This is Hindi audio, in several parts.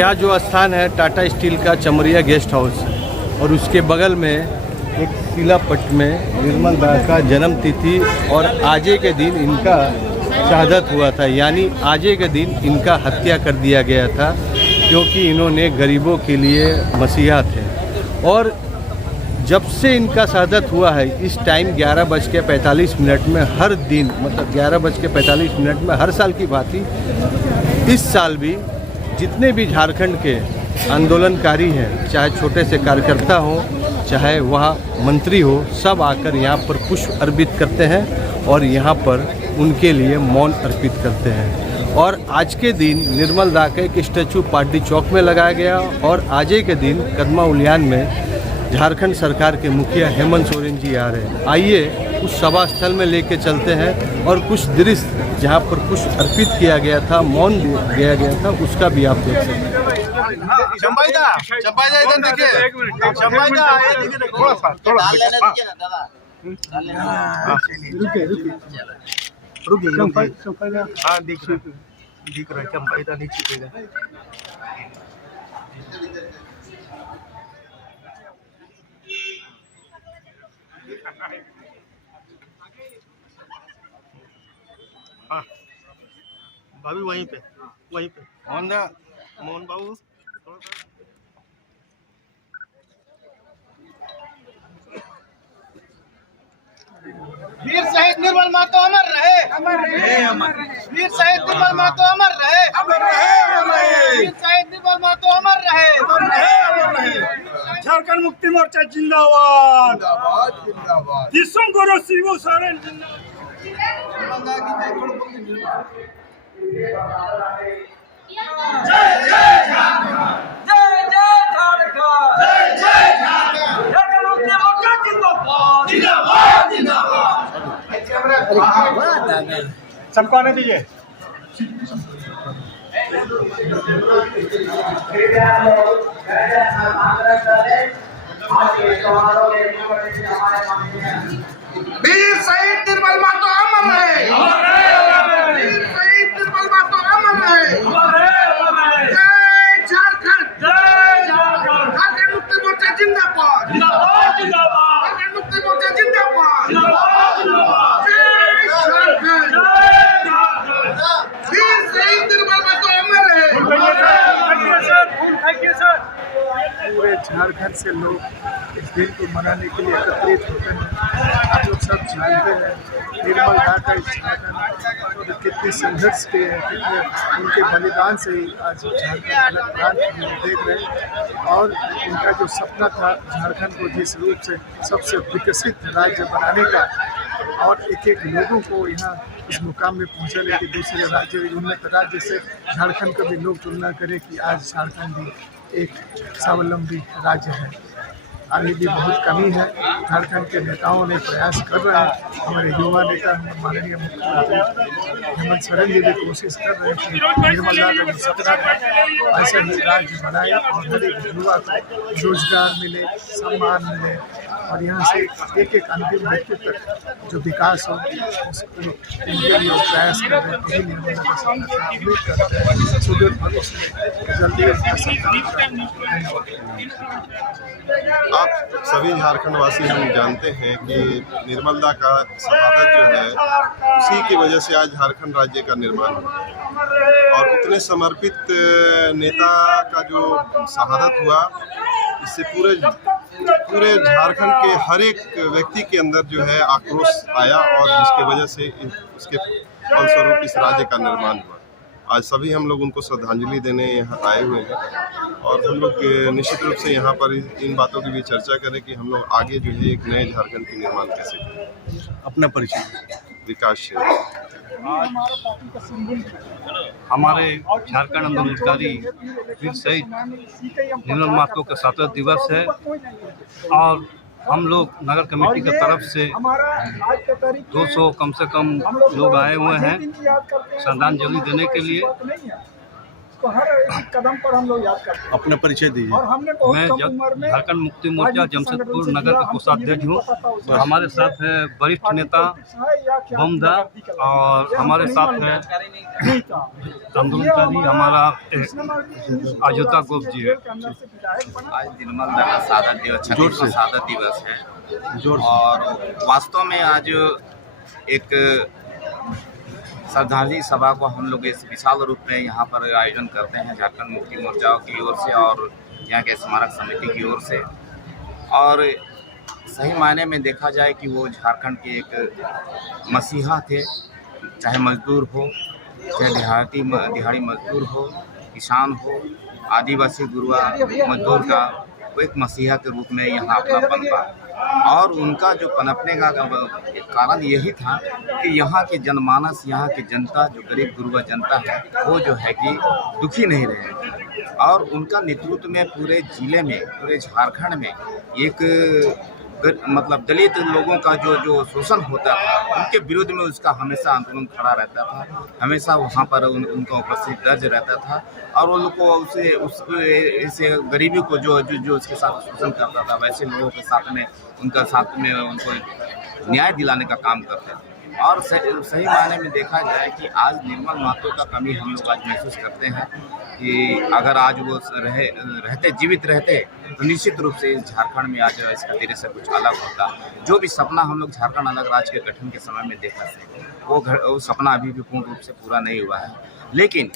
यह जो स्थान है टाटा स्टील का चमरिया गेस्ट हाउस है और उसके बगल में एक शिलापट में निर्मल दा का जन्म तिथि और आजे के दिन इनका शहादत हुआ था, यानी आजे के दिन इनका हत्या कर दिया गया था क्योंकि इन्होंने गरीबों के लिए मसीहा थे। और जब से इनका शहादत हुआ है इस टाइम 11:45 में हर दिन, मतलब 11:45 में हर साल की भांति इस साल भी जितने भी झारखंड के आंदोलनकारी हैं, चाहे छोटे से कार्यकर्ता हो चाहे वह मंत्री हो, सब आकर यहाँ पर पुष्प अर्पित करते हैं और यहाँ पर उनके लिए मौन अर्पित करते हैं। और आज के दिन निर्मल दा का एक स्टैचू पार्टी चौक में लगाया गया और आजे के दिन कदमा उलियान में झारखंड सरकार के मुखिया हेमंत सोरेन जी आ रहे हैं। आइए उस सभा स्थल में लेके चलते हैं और कुछ दृश्य जहाँ पर पुष्प अर्पित किया गया था, मौन दिया गया था, उसका भी आप देख सकते हैं। भाभी वहीं पे मोहन बाबू वीर शहीद निर्मल महतो अमर रहे, वीर शहीद निर्मल महतो अमर रहे, वीर शहीद निर्मल महतो अमर रहे। झारखंड मुक्ति मोर्चा जिंदाबाद, दिसुम गुरु शिबू सोरेन सबको आने दीजिए। वीर शहीद निर्मल महतो अमर रहे, वीर शहीद निर्मल महतो अमर रहे। जय झारखंड, झारखंड मुक्ति मोर्चा जिंदाबाद, झारखंड मुक्ति मोर्चा जिंदाबाद। जय झारखंड, वीर शहीद निर्मल महतो अमर रहे। पूरे झारखंड से लोग इस दिन को मनाने के लिए एकत्रित होते हैं। आप लोग सब जानते हैं निर्मल दा का इस झारखंड कितने संघर्ष के हैं, कितने उनके बलिदान से ही आज झारखंड अलग प्रांत देख रहे हैं। और उनका जो सपना था झारखंड को जिस रूप से सबसे विकसित राज्य बनाने का और एक एक लोगों को यहाँ इस मुकाम में पहुँचाने के दूसरे राज्य उन्नत राज्य से झारखंड का भी लोग तुलना करें कि आज झारखंड भी एक स्वावलंबी राज्य है। अभी भी बहुत कमी है। झारखंड के नेताओं ने प्रयास कर रहे हैं, हमारे युवा नेता माननीय मुख्यमंत्री हेमंत सोरेन जी भी कोशिश कर रहे हैं कि निर्मल दा का जो सपना है ऐसा ही राज्य बनाए और हर एक युवा को रोजगार मिले, सम्मान मिले और यहाँ से एक एक अंतिम व्यक्ति तक जो विकास हो उनके लिए प्रयास कर रहे हैं। यही निर्मल दा का सपना है। उम्मीद करते हैं सुदूर भविष्य में जल्दी उनका सपना। आप सभी झारखंडवासी हम जानते हैं कि निर्मल दा का शहादत जो है उसी की वजह से आज झारखंड राज्य का निर्माण हुआ और उतने समर्पित नेता का जो शहादत हुआ इससे पूरे झारखंड के हर एक व्यक्ति के अंदर जो है आक्रोश आया और जिसके वजह से उसके फलस्वरूप इस राज्य का निर्माण हुआ। आज सभी हम लोग उनको श्रद्धांजलि देने यहाँ आए हुए हैं और हम लोग निश्चित रूप से यहाँ पर इन बातों की भी चर्चा करें कि हम लोग आगे जो है एक नए झारखंड के निर्माण कैसे करें। अपना परिचय। विकास हमारे झारखंड आंदोलनकारी वीर शहीद निर्मल महतो का 7वां दिवस है और हम लोग नगर कमेटी की तरफ से 200 कम से कम लोग आए हुए हैं श्रद्धांजलि देने के लिए। उसको हर एक कदम पर हम लोग याद करते हैं। अपना परिचय दीजिए। और हमने बहुत मैं कम उम्र में झारखंड मुक्ति मोर्चा जमशेदपुर नगर का कोषाध्यक्ष हूँ। हमारे साथ है वरिष्ठ नेता बमदा और हमारे साथ है आंदोलनकारी हमारा अयोध्या गोप जी है। आज निर्मल दा का शहादत दिवस, 36वां शहादत दिवस है और वास्तव में आज एक श्रद्धांजलि सभा को हम लोग इस विशाल रूप में यहाँ पर आयोजन करते हैं झारखंड मुक्ति मोर्चा की ओर से और यहाँ के स्मारक समिति की ओर से। और सही मायने में देखा जाए कि वो झारखंड के एक मसीहा थे, चाहे मजदूर हो, चाहे दिहाड़ी मजदूर हो, किसान हो, आदिवासी गुरुआ मजदूर का वो एक मसीहा के रूप में यहाँ अपना पनपा। और उनका जो पनपने का कारण यही था कि यहाँ के जनमानस, यहाँ की जनता, जो गरीब गुरुआ जनता है, वो जो है कि दुखी नहीं रहे। और उनका नेतृत्व में पूरे जिले में, पूरे झारखंड में एक मतलब दलित लोगों का जो शोषण होता था, उनके विरुद्ध में उसका हमेशा आंदोलन खड़ा रहता था, हमेशा वहाँ पर उनका उपस्थित दर्ज रहता था। और वो लोग को उसे गरीबी को जो उसके साथ शोषण करता था, वैसे लोगों के साथ में उनको न्याय दिलाने का काम करते थे। और सही मायने में देखा जाए कि आज निर्मल महतो का कमी हम लोग आज महसूस करते हैं कि अगर आज वो जीवित रहते तो निश्चित रूप से इस झारखंड में आज इसका धीरे से कुछ अलग होता। जो भी सपना हम लोग झारखंड अलग राज्य के गठन के समय में देखा थे, वो सपना अभी भी पूर्ण रूप से पूरा नहीं हुआ है। लेकिन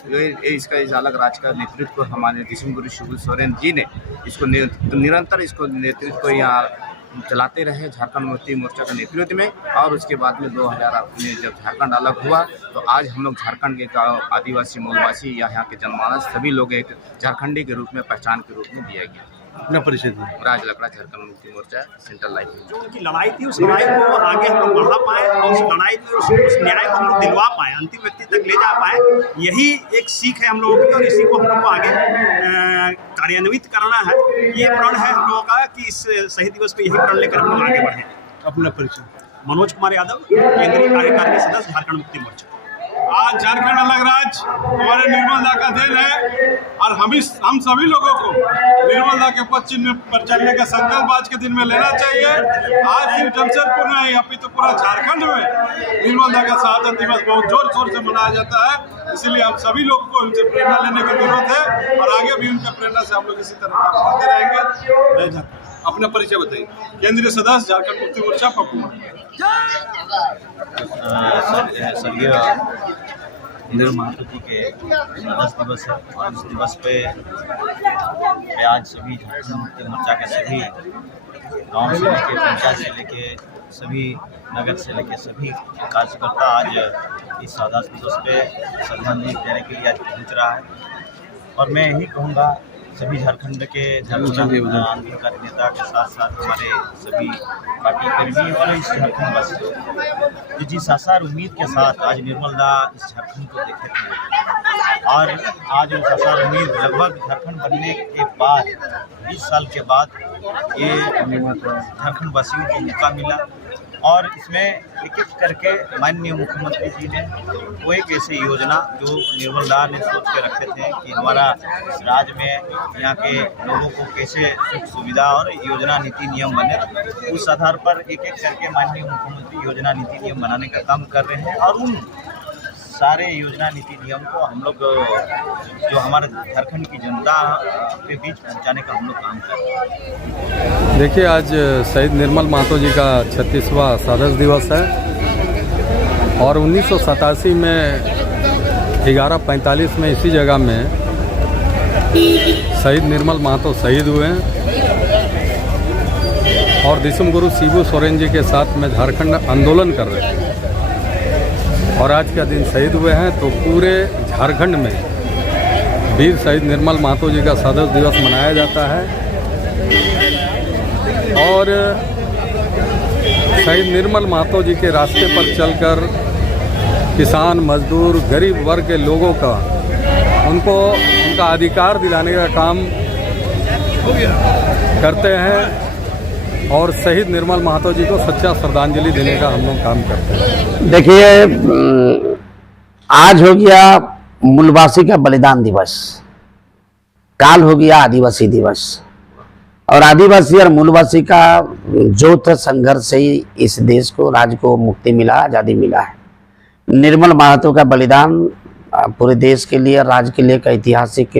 इसका इस अलग राज्य का नेतृत्व हमारे दिसुमगुरु शिबू सोरेन जी ने इसको निरंतर इसको नेतृत्व को यहाँ चलाते रहे झारखंड मुक्ति मोर्चा के नेतृत्व में। और उसके बाद में 2008 में जब झारखंड अलग हुआ तो आज हम लोग झारखंड के आदिवासी, मूलवासी या यहाँ के जनमानस सभी लोग एक झारखंडी के रूप में, पहचान के रूप में दिया गया। अपना परिचय दीजिए। राज लकड़ा, झारखंड मुक्ति मोर्चा सेंट्रल लाइफ। जो उनकी लड़ाई थी, उस लड़ाई को आगे हम लोग बढ़ा पाए और उस लड़ाई में उस न्याय को हम लोग दिलवा पाए, अंतिम व्यक्ति तक ले जा पाए। यही एक सीख है हम लोगों की और इसी को हम लोग को आगे कार्यान्वित करना है। ये प्रण है हम लोगों का कि इस शहीद दिवस पे यही प्रण लेकर हम लोग आगे बढ़े। अपना परिचय। मनोज कुमार यादव, केंद्रीय कार्यकारिणी सदस्य, झारखंड मुक्ति मोर्चा। आज झारखंड अलग राज्य हमारे निर्मल दा का देन है और हम सभी लोगों को निर्मल दा के पद चिन्ह पर चलने का संकल्प आज के दिन में लेना चाहिए। आज सिर्फ जमशेदपुर में नहीं, अभी तो पूरा झारखंड में निर्मल दा का शहादत दिवस बहुत जोर शोर से मनाया जाता है। इसीलिए हम सभी लोग को उनसे प्रेरणा लेने की जरूरत है और आगे भी उनके प्रेरणा से हम लोग इसी तरह काम करते रहेंगे। अपना परिचय बताइए। केंद्रीय सदस्य, झारखंड मुक्ति मोर्चा, पप्पू। स्वर्गीय निर्मल महतो जी के शहादत दिवस है और इस दिवस पे आज सभी झारखंड मुक्ति मोर्चा के सभी गांव से लेके, पंचायत से लेके, सभी नगर से लेके सभी कार्यकर्ता आज इस शहादत दिवस पे श्रद्धांजलि देने के लिए आज पहुँच रहा है। और मैं यही कहूँगा सभी झारखंड के आंदोलनकारी नेता के साथ साथ हमारे सभी पार्टी कर्मी और इस झारखंड वासी जो जिस आशा उम्मीद के साथ आज निर्मल दा इस झारखंड को देखे थे और आज उस आशा उम्मीद लगभग झारखंड बनने के बाद 20 साल के बाद ये झारखंड वासियों को मौका मिला। और इसमें एक एक करके माननीय मुख्यमंत्री जी ने वो एक ऐसी योजना जो निर्मल दा ने सोच के रखे थे कि हमारा राज्य में यहाँ के लोगों को कैसे सुख सुविधा और योजना नीति नियम बने, उस आधार पर एक एक करके माननीय मुख्यमंत्री योजना नीति नियम बनाने का काम कर रहे हैं। और उन सारे योजना नीति नियम को हम लोग जो हमारे झारखंड की जनता के बीच पहुंचाने का हम लोग काम कर रहे हैं। देखिए, आज शहीद निर्मल महतो जी का 36वां शहादत दिवस है और 1987 में 11:45 में इसी जगह में शहीद निर्मल महतो शहीद हुए हैं और दिसुमगुरु शिबू सोरेन जी के साथ में झारखंड आंदोलन कर रहे थे और आज का दिन शहीद हुए हैं। तो पूरे झारखंड में वीर शहीद निर्मल महतो जी का शहादत दिवस मनाया जाता है और शहीद निर्मल महतो जी के रास्ते पर चलकर किसान, मजदूर, गरीब वर्ग के लोगों का उनका अधिकार दिलाने का काम करते हैं और शहीद निर्मल महतो जी को सच्चा श्रद्धांजलि देने का हम लोग काम करते हैं। देखिए, आज हो गया मूलवासी का बलिदान दिवस, काल हो गया आदिवासी दिवस, और आदिवासी और मूलवासी का जोथ संघर्ष से ही इस देश को, राज्य को मुक्ति मिला, आज़ादी मिला है। निर्मल महतो का बलिदान पूरे देश के लिए, राज्य के लिए एक ऐतिहासिक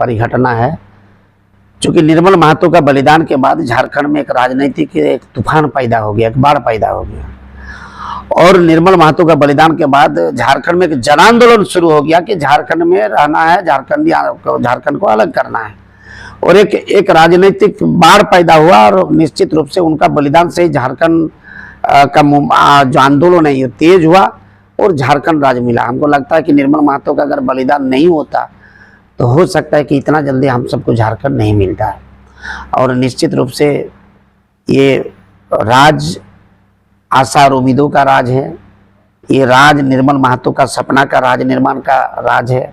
परिघटना है। चूँकि निर्मल महतो का बलिदान के बाद झारखंड में एक राजनीतिक एक तूफान पैदा हो गया, एक बाढ़ पैदा हो गया, और निर्मल महतो का बलिदान के बाद झारखंड में एक जन आंदोलन शुरू हो गया कि झारखंड में रहना है, झारखंड को अलग करना है, और एक राजनीतिक बाढ़ पैदा हुआ। और निश्चित रूप से उनका बलिदान से ही झारखंड का जो आंदोलन है ये तेज हुआ और झारखंड राज्य मिला। हमको लगता है कि निर्मल महतो का अगर बलिदान नहीं होता तो हो सकता है कि इतना जल्दी हम सबको झारखंड नहीं मिलता है। और निश्चित रूप से ये राज आशा और उम्मीदों का राज है, ये राज निर्मल महतो का सपना का राज निर्माण का राज है,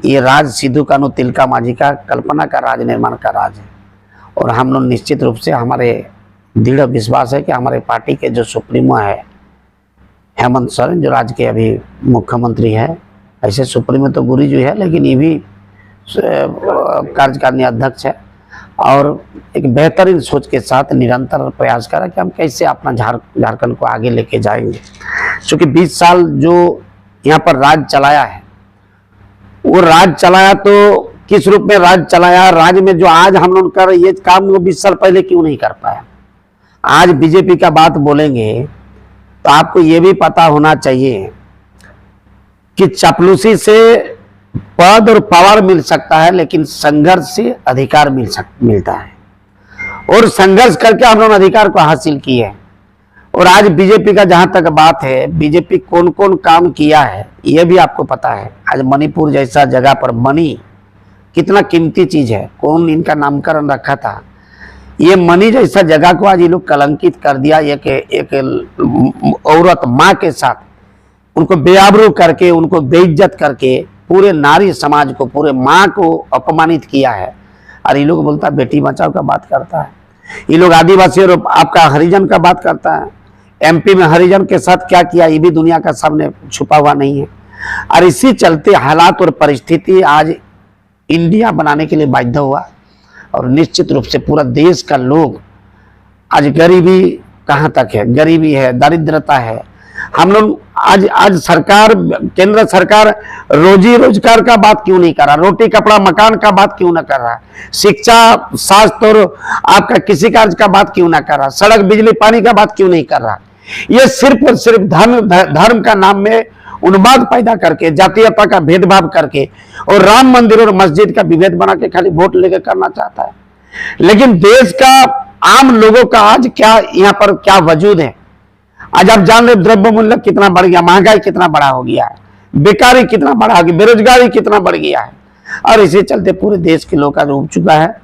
ये राज सिद्धू कान्हू तिलका मांझी का कल्पना का राज निर्माण का राज है। और हम लोग निश्चित रूप से, हमारे दृढ़ विश्वास है कि हमारे पार्टी के जो सुप्रीमो है हेमंत सोरेन, जो राज्य के अभी मुख्यमंत्री है, ऐसे सुप्रीमो तो गुरी जी है लेकिन ये भी कार्यकारिणी अध्यक्ष है, और एक बेहतरीन सोच के साथ निरंतर प्रयास करा कि हम कैसे अपना झारखंड को आगे लेके जाएंगे। क्योंकि 20 साल जो यहाँ पर राज चलाया है, वो राज चलाया तो किस रूप में राज चलाया, राज्य में जो आज हम लोग कर ये काम वो 20 साल पहले क्यों नहीं कर पाया। आज बीजेपी का बात बोलेंगे तो आपको ये भी पता होना चाहिए कि चापलूसी से पद और पावर मिल सकता है, लेकिन संघर्ष से अधिकार मिलता है, और संघर्ष करके हम लोग अधिकार को हासिल किए हैं। और आज बीजेपी का जहां तक बात है, बीजेपी कौन कौन काम किया है ये भी आपको पता है। आज मणिपुर जैसा जगह पर मणि कितना कीमती चीज है, कौन इनका नामकरण रखा था, ये मणि जैसा जगह को आज ये लोग कलंकित कर दिया। एक औरत माँ के साथ उनको बेआबरू करके, उनको बेइज्जत करके पूरे नारी समाज को, पूरे माँ को अपमानित किया है। और ये लोग बोलता है बेटी बचाओ का बात करता है, ये लोग आदिवासी और आपका हरिजन का बात करता है। एमपी में हरिजन के साथ क्या किया ये भी दुनिया का सामने छुपा हुआ नहीं है। और इसी चलते हालात और परिस्थिति आज इंडिया बनाने के लिए बाध्य हुआ, और निश्चित रूप से पूरा देश का लोग आज गरीबी कहाँ तक है, गरीबी है, दरिद्रता है। हम लोग आज सरकार, केंद्र सरकार रोजी रोजगार का बात क्यों नहीं कर रहा, रोटी कपड़ा मकान का बात क्यों ना कर रहा, शिक्षा स्वास्थ्य और आपका किसी कार्य का बात क्यों ना कर रहा, सड़क बिजली पानी का बात क्यों नहीं कर रहा। ये सिर्फ और सिर्फ धर्म का नाम में उन्माद पैदा करके, जातीयता का भेदभाव करके और राम मंदिर और मस्जिद का विभेद बना के खाली वोट लेकर करना चाहता है। लेकिन देश का आम लोगों का आज क्या यहाँ पर क्या वजूद है। आज आप जान रहे द्रव्य मूल्य कितना बढ़ गया, महंगाई कितना बड़ा हो गया है, बेकारी कितना बड़ा हो गया, बेरोजगारी कितना बढ़ गया है। और इसी चलते पूरे देश के लोग आज उब चुका है।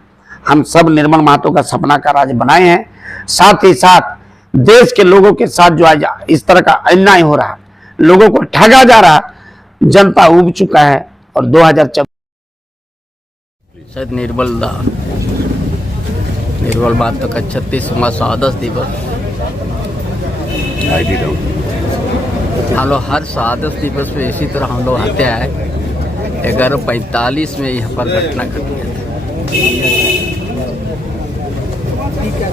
हम सब निर्मल महतो का सपना का राज बनाए हैं, साथ ही साथ देश के लोगों के साथ जो आज इस तरह का अन्याय हो रहा, लोगों को ठगा जा रहा, जनता उब चुका है। और 2024 शायद निर्मल महतो का 36वां शहादत दिवस। हम लोग हर शहादत दिवस पे इसी तरह हम लोग आते हैं। 11:45 में यहाँ पर घटना घटी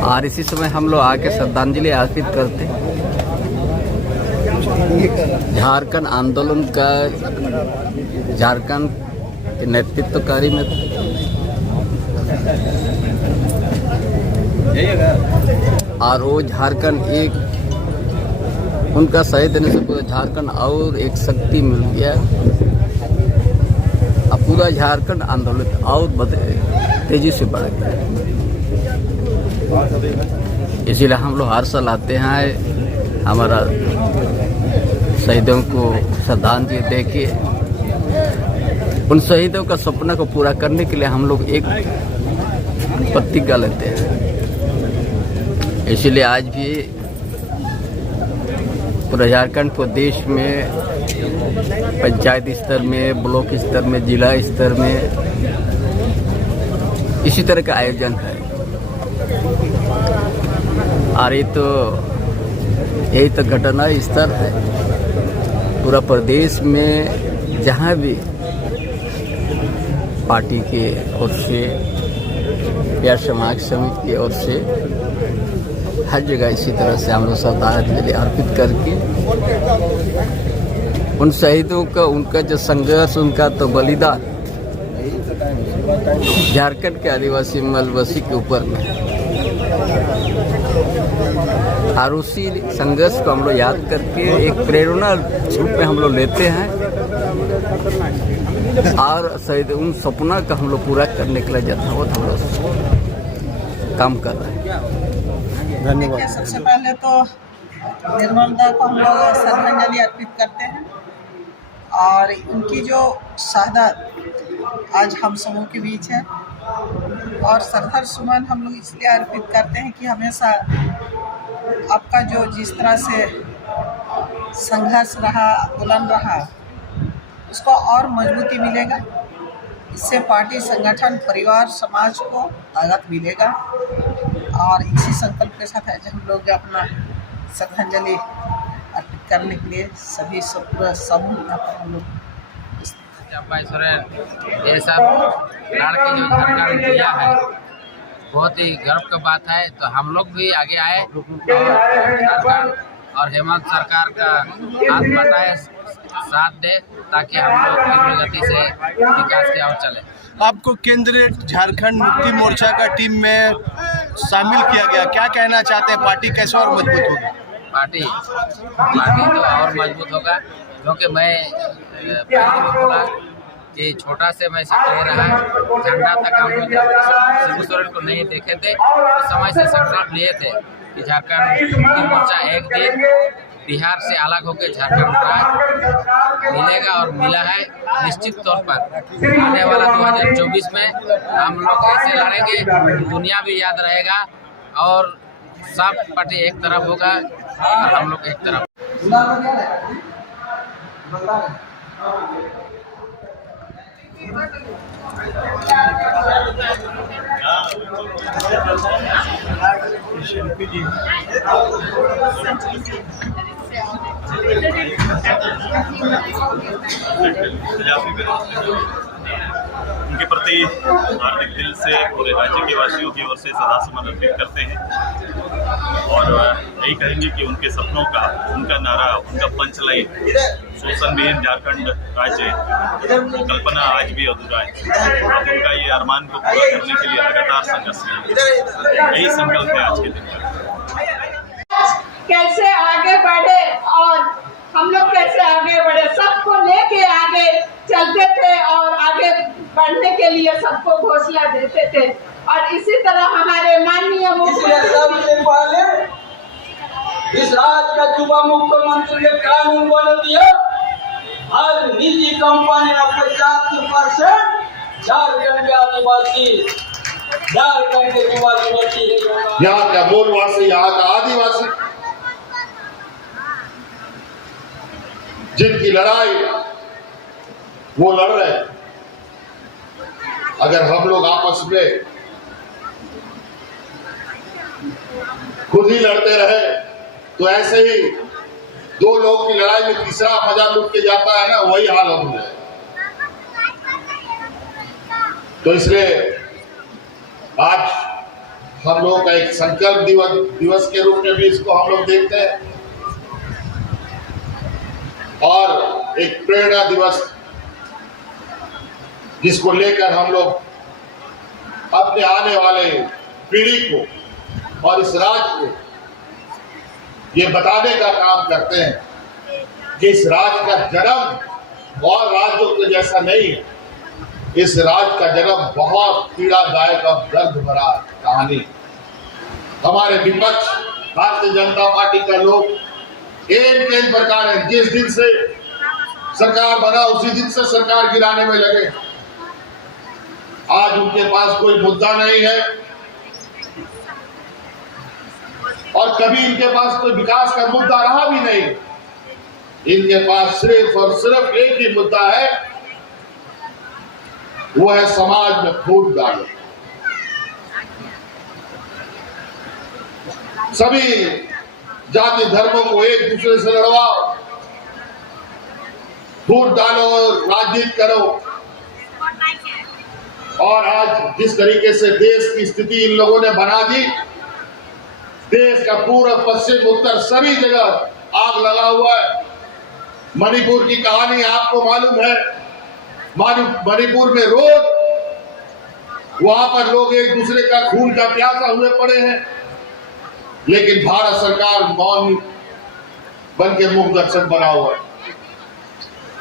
और इसी समय हम लोग आके श्रद्धांजलि अर्पित करते। झारखंड आंदोलन का झारखंड के नेतृत्वकारी में और वो झारखंड एक उनका शहीद देने से पूरा झारखंड और एक शक्ति मिल गया। अब पूरा झारखंड आंदोलन और तेजी से बढ़ गया। इसीलिए हम लोग हर साल आते हैं, हमारा शहीदों को श्रद्धांजलि दे के उन शहीदों का सपना को पूरा करने के लिए हम लोग एक प्रतिज्ञा लेते हैं। इसीलिए आज भी पूरा झारखंड प्रदेश में पंचायत स्तर में, ब्लॉक स्तर में, जिला स्तर में इसी तरह का आयोजन है। और यही तो घटना स्तर है। पूरा प्रदेश में जहाँ भी पार्टी के ओर से या समाज समिति की ओर से हर जगह इसी तरह से हम लोग श्रद्धांजलि अर्पित करके उन शहीदों का, उनका जो संघर्ष, उनका तो बलिदान झारखंड के आदिवासी मलबसी के ऊपर में, और उसी संघर्ष को हम लोग याद करके एक प्रेरणा रूप में हम लोग लेते हैं और शहीद उन सपना का हम लोग पूरा करने के लिए यथावत हम लोग काम कर रहे हैं। धन्यवाद। सबसे पहले तो निर्मल दा को हम लोग श्रद्धांजलि अर्पित करते हैं और उनकी जो शहादत आज हम सबों के बीच है, और सरदार सुमन हम लोग इसलिए अर्पित करते हैं कि हमेशा आपका जो जिस तरह से संघर्ष रहा, आंदोलन रहा, उसको और मजबूती मिलेगा। इससे पार्टी, संगठन, परिवार, समाज को ताकत मिलेगा और इसी संकल्प के साथ आज हम लोग अपना श्रद्धांजलि अर्पित करने के लिए सभी पूरा समूह यहाँ पर हम लोग चंपा सोरेन ये सब लड़ के जो झारखंड दिया है, बहुत ही गर्व का बात है। तो हम लोग भी आगे आए और झारखंड और हेमंत सरकार का हाथ बटाए, साथ दे, ताकि हम लोग तीव्र गति से विकास की ओर चले। आपको केंद्रीय झारखंड मुक्ति मोर्चा का टीम में शामिल किया गया, क्या कहना चाहते हैं? पार्टी कैसे और मजबूत होगी? पार्टी तो और मजबूत होगा, क्योंकि मैं पहले भी बोला कि छोटा से मैं सक्रिय रहा, झंडा तक हम लोग शिबू सोरेन को नहीं देखे थे, तो समय से संकल्प लिए थे कि झारखंड मुक्ति मोर्चा एक दिन बिहार से अलग होकर झारखंड राज मिलेगा, और मिला है निश्चित तौर पर। आने वाला 2024 में हम लोग ऐसे लड़ेंगे कि दुनिया भी याद रहेगा और सब पार्टी एक तरफ होगा और हम लोग एक तरफ। शिल्पी जी उनके प्रति हार्दिक दिल से पूरे राज्य के वासियों की ओर से सदा समर्पित करते हैं और यही कहेंगे कि उनके सपनों का, उनका नारा, उनका पंचलाइन शोषण विहीन झारखंड राज्य, वो कल्पना आज भी अधूरा है। अब उनका ये अरमान को पूरा करने के लिए लगातार संघर्ष है, यही संकल्प है आज के दिन का। कैसे आगे बढ़े और हम लोग कैसे आगे बढ़े, सबको लेके आगे चलते थे और आगे बढ़ने के लिए सबको घोषणा देते थे। और इसी तरह हमारे माननीय मुख्यमंत्री इस राज्य का युवा मुख्यमंत्री ने कानून बना दिया, हर निजी कंपनी का 50% झारखंड के आदिवासी, झारखंड के युवा युवती है, यहाँ का मूलवासी, यहाँ का आदिवासी, जिनकी लड़ाई वो लड़ रहे हैं। अगर हम लोग आपस में खुद ही लड़ते रहे तो ऐसे ही दो लोग की लड़ाई में तीसरा मजा लुट के जाता है ना, वही हाल हो जाए। तो इसलिए आज हम लोग का एक संकल्प दिवस के रूप में भी इसको हम लोग देखते हैं और एक प्रेरणा दिवस जिसको लेकर हम लोग अपने आने वाले पीढ़ी को और इस राज्य को ये बताने का काम करते हैं कि इस राज्य का जन्म और राज्यों के जैसा नहीं है। इस राज्य का जन्म बहुत पीड़ादायक और दर्द भरा कहानी। हमारे विपक्ष भारतीय जनता पार्टी का लोग कई प्रकार है, जिस दिन से सरकार बना उसी दिन से सरकार गिराने में लगे। आज उनके पास कोई मुद्दा नहीं है और कभी इनके पास कोई विकास का मुद्दा रहा भी नहीं। इनके पास सिर्फ और सिर्फ एक ही मुद्दा है, वो है समाज में फूट डालो। सभी जाति धर्मों को एक दूसरे से लड़वाओ, फूट डालो, राजनीति करो। और आज जिस तरीके से देश की स्थिति इन लोगों ने बना दी, देश का पूरा पश्चिम उत्तर सभी जगह आग लगा हुआ है। मणिपुर की कहानी आपको मालूम है। मणिपुर में रोज वहां पर लोग एक दूसरे का खून का प्यासा हुए पड़े हैं, लेकिन भारत सरकार मौन बन के मुख दर्शक बना हुआ है।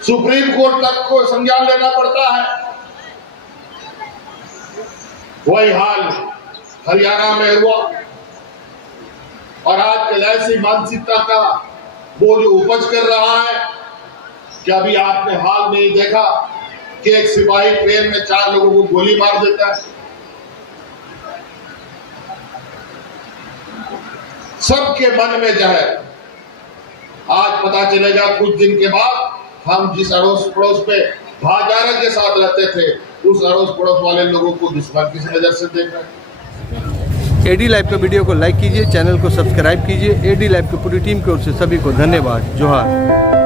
सुप्रीम कोर्ट तक को संज्ञान लेना पड़ता है। वही हाल हरियाणा में हुआ और आजकल ऐसी मानसिकता का वो जो उपज कर रहा है कि अभी आपने हाल में ही देखा कि एक सिपाही ट्रेन में 4 लोगों को गोली मार देता है। सबके मन में जो है, आज पता चलेगा कुछ दिन के बाद हम जिस अड़ोस पड़ोस पे भाईचारे के साथ रहते थे, उस अड़ोस पड़ोस वाले लोगों को दुश्मन किस नजर से देख रहे हैं। एडी लाइव का वीडियो को लाइक कीजिए, चैनल को सब्सक्राइब कीजिए। एडी लाइव की पूरी टीम की ओर से सभी को धन्यवाद। जोहार।